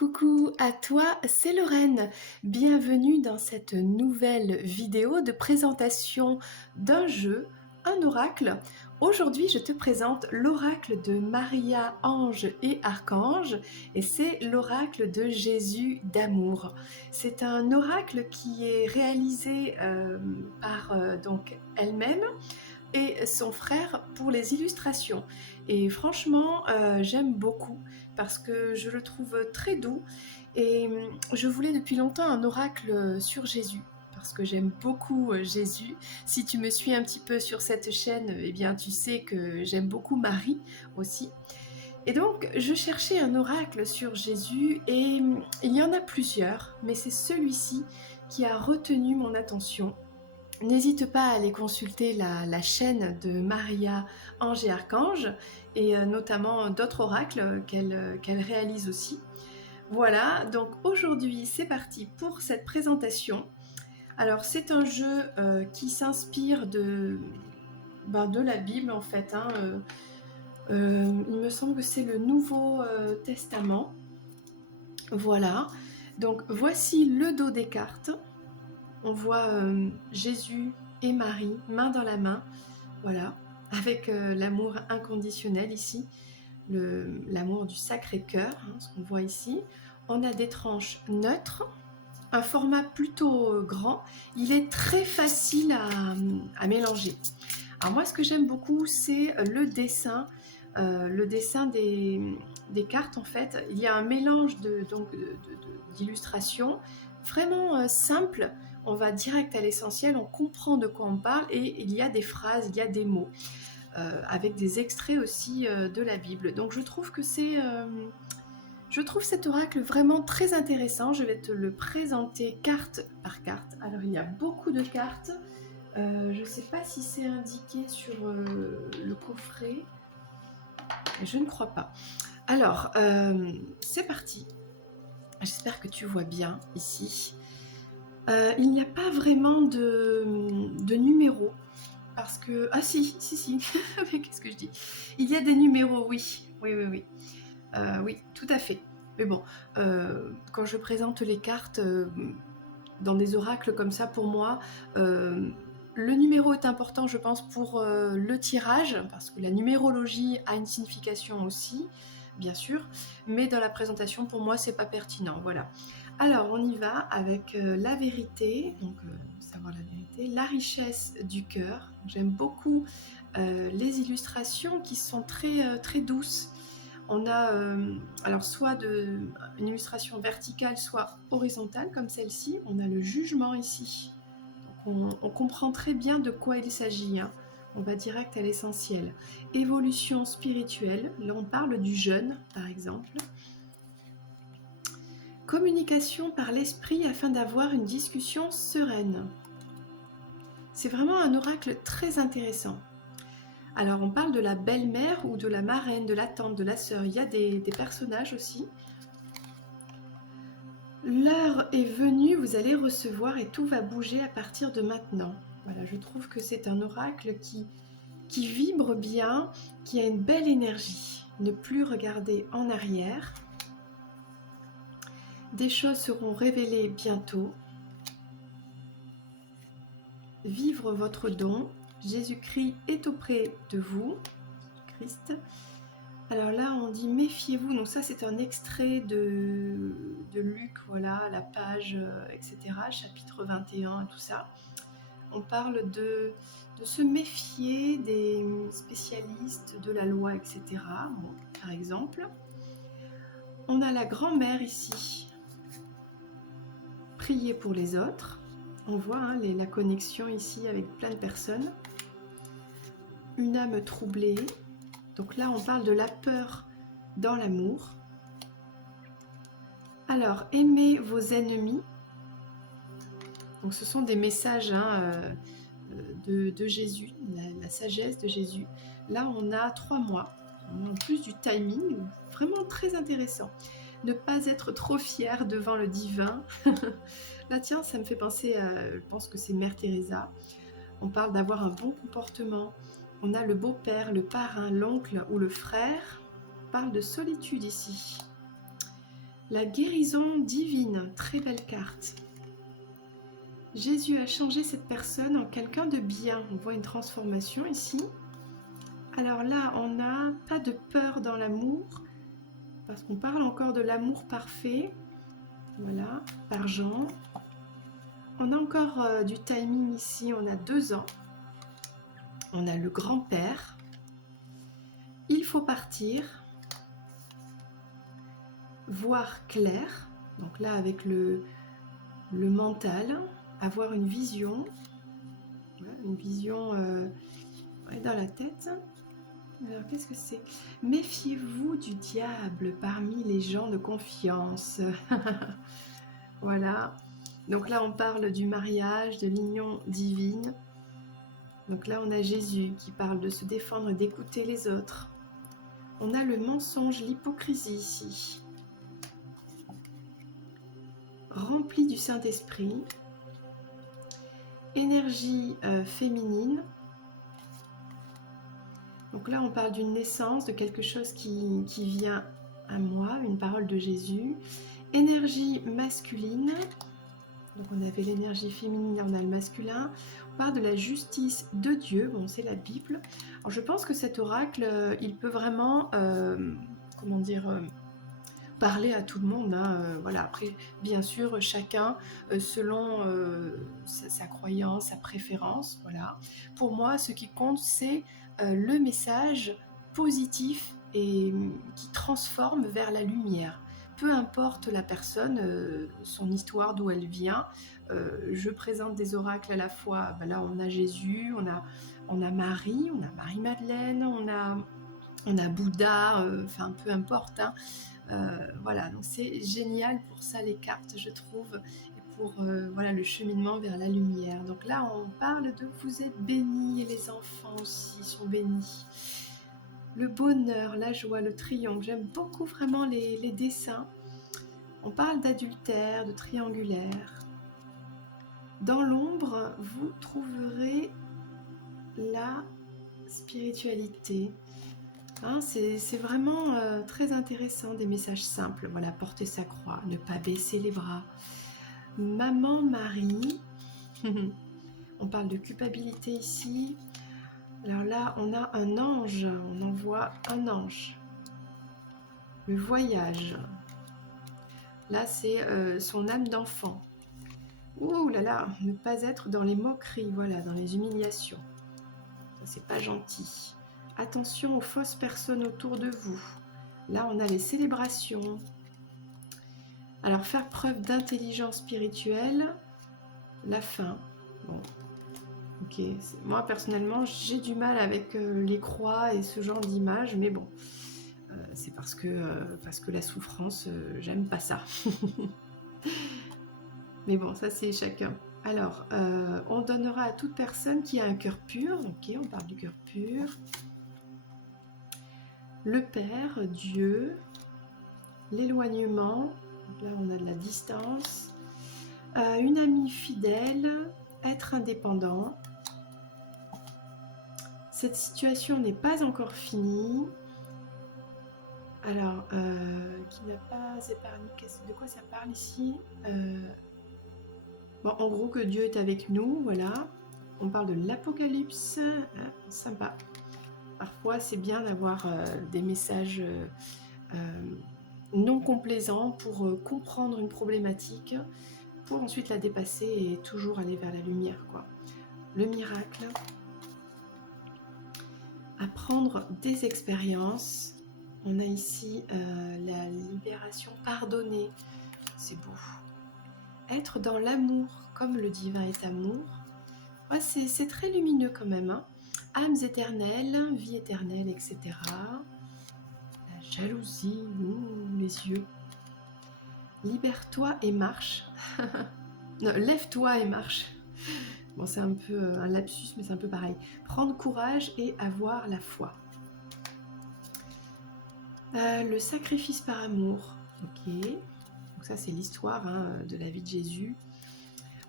Coucou à toi, c'est Lorraine. Bienvenue dans cette nouvelle vidéo de présentation d'un jeu, un oracle. Aujourd'hui, je te présente l'oracle de Maria, ange et archange, et c'est l'oracle de Jésus d'amour. C'est un oracle qui est réalisé par donc elle-même et son frère pour les illustrations. Et franchement, j'aime beaucoup parce que je le trouve très doux et je voulais depuis longtemps un oracle sur Jésus parce que j'aime beaucoup Jésus. Si tu me suis un petit peu sur cette chaîne, eh bien tu sais que j'aime beaucoup Marie aussi. Et donc je cherchais un oracle sur Jésus et il y en a plusieurs, mais c'est celui-ci qui a retenu mon attention. N'hésite pas à aller consulter la chaîne de Maria, Ange et Archange, et notamment d'autres oracles qu'elle réalise aussi. Voilà, donc aujourd'hui c'est parti pour cette présentation. Alors c'est un jeu qui s'inspire de la Bible en fait. Il me semble que c'est le Nouveau Testament. Voilà, donc voici le dos des cartes. On voit Jésus et Marie, main dans la main, voilà, avec l'amour inconditionnel ici, l'amour du Sacré-Cœur, ce qu'on voit ici. On a des tranches neutres, un format plutôt grand. Il est très facile à mélanger. Alors moi, ce que j'aime beaucoup, c'est le dessin des cartes en fait. Il y a un mélange d'illustrations vraiment simple. On va direct à l'essentiel, on comprend de quoi on parle et il y a des phrases, il y a des mots, avec des extraits aussi de la Bible. Donc je trouve cet oracle vraiment très intéressant. Je vais te le présenter carte par carte. Alors il y a beaucoup de cartes. Je ne sais pas si c'est indiqué sur le coffret. Je ne crois pas. Alors, c'est parti. J'espère que tu vois bien ici. Il n'y a pas vraiment de numéros. Parce que... Ah si. Mais qu'est-ce que je dis? Il y a des numéros, oui. Oui, tout à fait. Mais bon, quand je présente les cartes dans des oracles comme ça, pour moi, le numéro est important, je pense, pour le tirage, parce que la numérologie a une signification aussi, bien sûr, mais dans la présentation, pour moi, c'est pas pertinent. Voilà. Alors, on y va avec la vérité, donc savoir la vérité, la richesse du cœur. J'aime beaucoup les illustrations qui sont très douces. On a alors soit une illustration verticale, soit horizontale, comme celle-ci. On a le jugement ici. Donc on comprend très bien de quoi il s'agit. On va direct à l'essentiel. Évolution spirituelle. Là, on parle du jeûne, par exemple. Communication par l'esprit afin d'avoir une discussion sereine. C'est vraiment un oracle très intéressant. Alors, on parle de la belle-mère ou de la marraine, de la tante, de la sœur. Il y a des personnages aussi. L'heure est venue, vous allez recevoir et tout va bouger à partir de maintenant. Voilà, je trouve que c'est un oracle qui vibre bien, qui a une belle énergie. Ne plus regarder en arrière. Des choses seront révélées bientôt. Vivre votre don. Jésus-Christ est auprès de vous. Christ. Alors là, on dit méfiez-vous. Donc ça, c'est un extrait de Luc, voilà, la page, etc., chapitre 21, tout ça. On parle de se méfier des spécialistes de la loi, etc., bon, par exemple. On a la grand-mère ici. Prier pour les autres. On voit la connexion ici avec plein de personnes. Une âme troublée. Donc là, on parle de la peur dans l'amour. Alors, aimez vos ennemis. Donc ce sont des messages de Jésus, la sagesse de Jésus. Là, on a 3 mois. En plus du timing, vraiment très intéressant. Ne pas être trop fier devant le divin. Là, tiens, ça me fait penser à, je pense que c'est Mère Teresa. On parle d'avoir un bon comportement. On a le beau-père, le parrain, l'oncle ou le frère. On parle de solitude ici. La guérison divine, très belle carte. Jésus a changé cette personne en quelqu'un de bien. On voit une transformation ici. Alors là, on n'a pas de peur dans l'amour, parce qu'on parle encore de l'amour parfait. Voilà, par Jean. On a encore du timing ici, on a 2 ans. On a le grand-père. Il faut partir. Voir clair. Donc là, avec le mental, avoir une vision. Voilà, une vision dans la tête. Alors, qu'est-ce que c'est? Méfiez-vous du diable parmi les gens de confiance. Voilà. Donc là, on parle du mariage, de l'union divine. Donc là, on a Jésus qui parle de se défendre et d'écouter les autres. On a le mensonge, l'hypocrisie ici. Rempli du Saint-Esprit. Énergie féminine. Donc là, on parle d'une naissance, de quelque chose qui vient à moi, une parole de Jésus. Énergie masculine. Donc on avait l'énergie féminine, là on a le masculin. On parle de la justice de Dieu, bon c'est la Bible. Alors je pense que cet oracle, il peut vraiment, comment dire, parler à tout le monde. Hein, voilà. Après, bien sûr, chacun selon sa croyance, sa préférence. Voilà. Pour moi, ce qui compte, c'est le message positif et qui transforme vers la lumière. Peu importe la personne, son histoire, d'où elle vient. Je présente des oracles à la fois. Ben là, on a Jésus, on a Marie, on a Marie-Madeleine, on a Bouddha, enfin peu importe. Hein. Voilà, donc c'est génial pour ça les cartes, je trouve, et pour voilà, le cheminement vers la lumière. Donc là, on parle de vous êtes bénis et les enfants aussi sont bénis. Le bonheur, la joie, le triomphe. J'aime beaucoup vraiment les dessins. On parle d'adultère, de triangulaire. Dans l'ombre, vous trouverez la spiritualité. Hein, c'est vraiment très intéressant, des messages simples. Voilà, porter sa croix, ne pas baisser les bras. Maman Marie, on parle de culpabilité ici. Alors là, on a un ange, on envoie un ange. Le voyage. Là, c'est son âme d'enfant. Ouh là là, ne pas être dans les moqueries, voilà, dans les humiliations. Ça, c'est pas gentil. Attention aux fausses personnes autour de vous. Là, on a les célébrations. Alors, faire preuve d'intelligence spirituelle, la fin. Bon, ok. Moi, personnellement, j'ai du mal avec les croix et ce genre d'images, mais bon, c'est parce que la souffrance, j'aime pas ça. Mais bon, ça, c'est chacun. Alors, on donnera à toute personne qui a un cœur pur. Ok, on parle du cœur pur. Le Père, Dieu, l'éloignement. Là, on a de la distance. Une amie fidèle, être indépendant. Cette situation n'est pas encore finie. Alors, qui n'a pas épargné, de quoi ça parle ici? Bon, en gros, que Dieu est avec nous, voilà. On parle de l'Apocalypse, sympa. Parfois, c'est bien d'avoir des messages non complaisants pour comprendre une problématique, pour ensuite la dépasser et toujours aller vers la lumière, quoi. Le miracle. Apprendre des expériences. On a ici la libération, pardonner. C'est beau. Être dans l'amour, comme le divin est amour. Ouais, c'est très lumineux quand même. Hein. Âmes éternelles, vie éternelle, etc. La jalousie, les yeux. Libère-toi et marche. Non, lève-toi et marche. Bon, c'est un peu un lapsus, mais c'est un peu pareil. Prendre courage et avoir la foi. Le sacrifice par amour. Ok. Donc ça, c'est l'histoire de la vie de Jésus.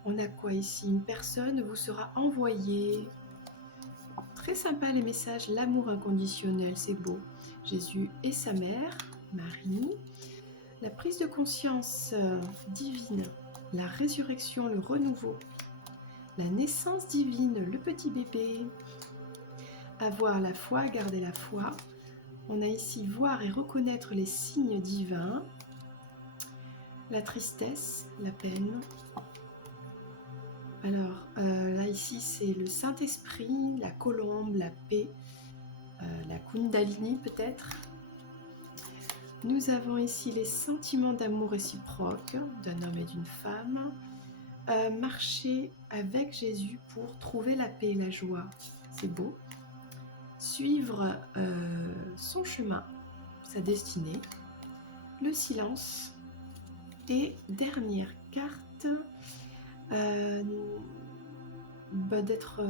On a quoi ici? Une personne vous sera envoyée. Très sympa les messages. L'amour inconditionnel, c'est beau. Jésus et sa mère, Marie. la prise de conscience divine, la résurrection, le renouveau, la naissance divine, le petit bébé, avoir la foi, garder la foi. On a ici voir et reconnaître les signes divins, la tristesse, la peine. Alors là ici c'est le Saint-Esprit, la colombe, la paix, la Kundalini peut-être. Nous avons ici les sentiments d'amour réciproque d'un homme et d'une femme. Marcher avec Jésus pour trouver la paix et la joie, c'est beau. Suivre son chemin, sa destinée. Le silence. Et dernière carte, d'être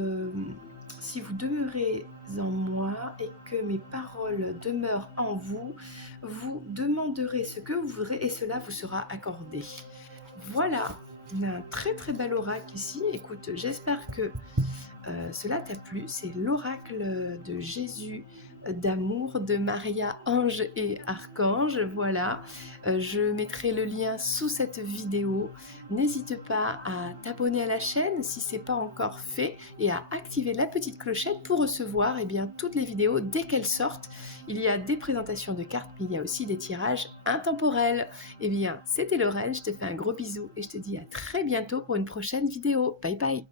si vous demeurez en moi et que mes paroles demeurent en vous, vous demanderez ce que vous voudrez et cela vous sera accordé. Voilà, on a un très très bel oracle ici. Écoute, j'espère que cela t'a plu. C'est l'oracle de Jésus, d'amour, de Maria, ange et archange. Voilà, je mettrai le lien sous cette vidéo. N'hésite pas à t'abonner à la chaîne si ce n'est pas encore fait et à activer la petite clochette pour recevoir toutes les vidéos dès qu'elles sortent. Il y a des présentations de cartes, mais il y a aussi des tirages intemporels. C'était Lorraine, je te fais un gros bisou et je te dis à très bientôt pour une prochaine vidéo. Bye bye!